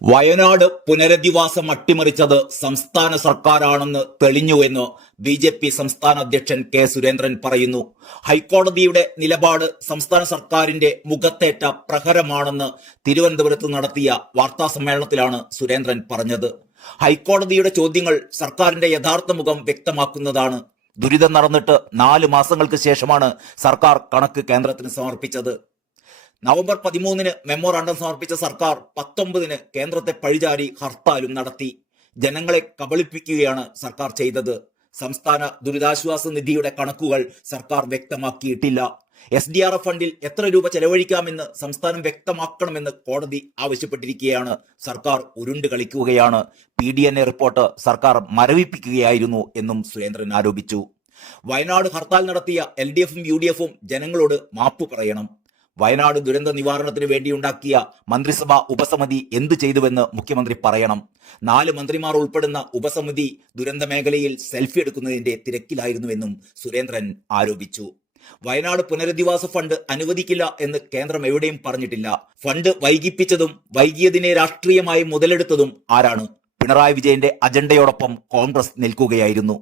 വയനാട് പുനരധിവാസം അട്ടിമറിച്ചത് സംസ്ഥാന സർക്കാരാണെന്ന് തെളിഞ്ഞുവെന്ന് ബി.ജെ.പി. സംസ്ഥാന അധ്യക്ഷൻ കെ. സുരേന്ദ്രൻ പറയുന്നു. ഹൈക്കോടതിയുടെ നിലപാട് സംസ്ഥാന സർക്കാരിന്റെ മുഖത്തേറ്റ പ്രഹരമാണെന്ന് തിരുവനന്തപുരത്ത് നടത്തിയ വാർത്താസമ്മേളനത്തിലാണ് സുരേന്ദ്രൻ പറഞ്ഞത്. ഹൈക്കോടതിയുടെ ചോദ്യങ്ങൾ സർക്കാരിന്റെ യഥാർത്ഥ മുഖം വ്യക്തമാക്കുന്നതാണ്. ദുരിതം നടന്നിട്ട് 4 മാസങ്ങൾക്ക് ശേഷമാണ് സർക്കാർ കണക്ക് കേന്ദ്രത്തിന് സമർപ്പിച്ചത്. നവംബർ 13 മെമ്മോറാണ്ടം സമർപ്പിച്ച സർക്കാർ 19 കേന്ദ്രത്തെ പഴിചാരി ഹർത്താലും നടത്തി. ജനങ്ങളെ കബളിപ്പിക്കുകയാണ് സർക്കാർ ചെയ്തത്. സംസ്ഥാന ദുരിതാശ്വാസ നിധിയുടെ കണക്കുകൾ സർക്കാർ വ്യക്തമാക്കിയിട്ടില്ല. SDRF ഫണ്ടിൽ എത്ര രൂപ ചെലവഴിക്കാമെന്ന് സംസ്ഥാനം വ്യക്തമാക്കണമെന്ന് കോടതി ആവശ്യപ്പെട്ടിരിക്കുകയാണ്. സർക്കാർ ഉരുണ്ട് കളിക്കുകയാണ്. PDNA റിപ്പോർട്ട് സർക്കാർ മരവിപ്പിക്കുകയായിരുന്നു എന്നും സുരേന്ദ്രൻ ആരോപിച്ചു. വയനാട് ഹർത്താൽ നടത്തിയ LDFും UDFും ജനങ്ങളോട് മാപ്പ് പറയണം. വയനാട് ദുരന്ത നിവാരണത്തിന് വേണ്ടിയുണ്ടാക്കിയ മന്ത്രിസഭാ ഉപസമിതി എന്തു ചെയ്തുവെന്ന് മുഖ്യമന്ത്രി പറയണം. 4 മന്ത്രിമാർ ഉൾപ്പെടുന്ന ഉപസമിതി ദുരന്ത മേഖലയിൽ സെൽഫി എടുക്കുന്നതിന്റെ തിരക്കിലായിരുന്നുവെന്നും സുരേന്ദ്രൻ ആരോപിച്ചു. വയനാട് പുനരധിവാസ ഫണ്ട് അനുവദിക്കില്ല എന്ന് കേന്ദ്രം എവിടെയും പറഞ്ഞിട്ടില്ല. ഫണ്ട് വൈകിപ്പിച്ചതും വൈകിയതിനെ രാഷ്ട്രീയമായി മുതലെടുത്തതും ആരാണ്? പിണറായി വിജയന്റെ അജണ്ടയോടൊപ്പം കോൺഗ്രസ് നിൽക്കുകയായിരുന്നു.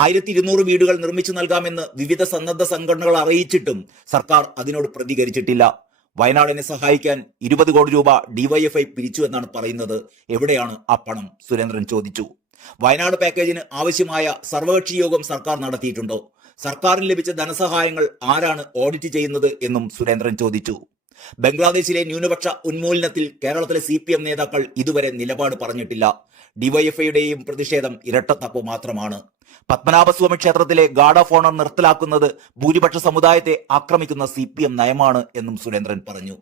1200 വീടുകൾ നിർമ്മിച്ചു നൽകാമെന്ന് വിവിധ സന്നദ്ധ സംഘടനകൾ അറിയിച്ചിട്ടും സർക്കാർ അതിനോട് പ്രതികരിച്ചിട്ടില്ല. വയനാടിനെ സഹായിക്കാൻ 20 കോടി രൂപ DYFI പിരിച്ചു എന്നാണ് പറയുന്നത്. എവിടെയാണ് ആ പണം? സുരേന്ദ്രൻ ചോദിച്ചു. വയനാട് പാക്കേജിന് ആവശ്യമായ സർവകക്ഷി യോഗം സർക്കാർ നടത്തിയിട്ടുണ്ടോ? സർക്കാരിന് ലഭിച്ച ധനസഹായങ്ങൾ ആരാണ് ഓഡിറ്റ് ചെയ്യുന്നത് എന്നും സുരേന്ദ്രൻ ചോദിച്ചു. ബംഗ്ലാദേശിലെ ന്യൂനപക്ഷ ഉന്മൂലനത്തിൽ കേരളത്തിലെ CPM നേതാക്കൾ ഇതുവരെ നിലപാട് പറഞ്ഞിട്ടില്ല. DYFIയുടെയും പ്രതിഷേധം ഇരട്ടത്തപ്പ് മാത്രമാണ്. പത്മനാഭസ്വാമി ക്ഷേത്രത്തിലെ ഗാർഡ് ഓഫ് ഓണർ നിർത്തലാക്കുന്നത് ഭൂരിപക്ഷ സമുദായത്തെ ആക്രമിക്കുന്ന CPM നയമാണ് എന്നും സുരേന്ദ്രൻ പറഞ്ഞു.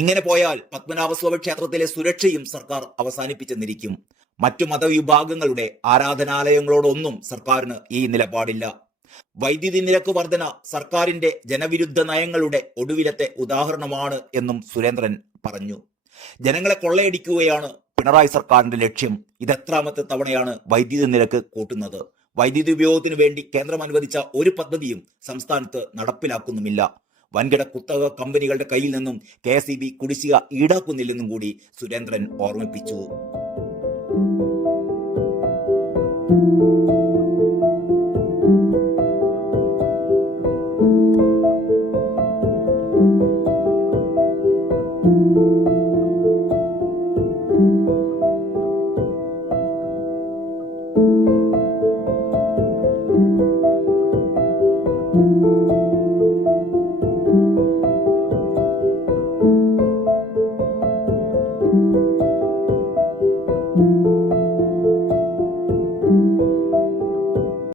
ഇങ്ങനെ പോയാൽ പത്മനാഭസ്വാമി ക്ഷേത്രത്തിലെ സുരക്ഷയും സർക്കാർ അവസാനിപ്പിച്ചെന്നിരിക്കും. മറ്റു മതവിഭാഗങ്ങളുടെ ആരാധനാലയങ്ങളോടൊന്നും സർക്കാരിന് ഈ നിലപാടില്ല. വൈദ്യുതി നിരക്ക് വർധന സർക്കാരിന്റെ ജനവിരുദ്ധ നയങ്ങളുടെ ഒടുവിലത്തെ ഉദാഹരണമാണ് എന്നും സുരേന്ദ്രൻ പറഞ്ഞു. ജനങ്ങളെ കൊള്ളയടിക്കുകയാണ് പിണറായി സർക്കാരിന്റെ ലക്ഷ്യം. ഇതെത്രാമത്തെ തവണയാണ് വൈദ്യുതി നിരക്ക് കൂട്ടുന്നത്? വൈദ്യുതി ഉപയോഗത്തിന് വേണ്ടി കേന്ദ്രം അനുവദിച്ച ഒരു പദ്ധതിയും സംസ്ഥാനത്ത് നടപ്പിലാക്കുന്നുമില്ല. വൻകിട കുത്തക കമ്പനികളുടെ കയ്യിൽ നിന്നും KSEB കുടിശ്ശിക ഈടാക്കുന്നില്ലെന്നും കൂടി സുരേന്ദ്രൻ ഓർമ്മിപ്പിച്ചു.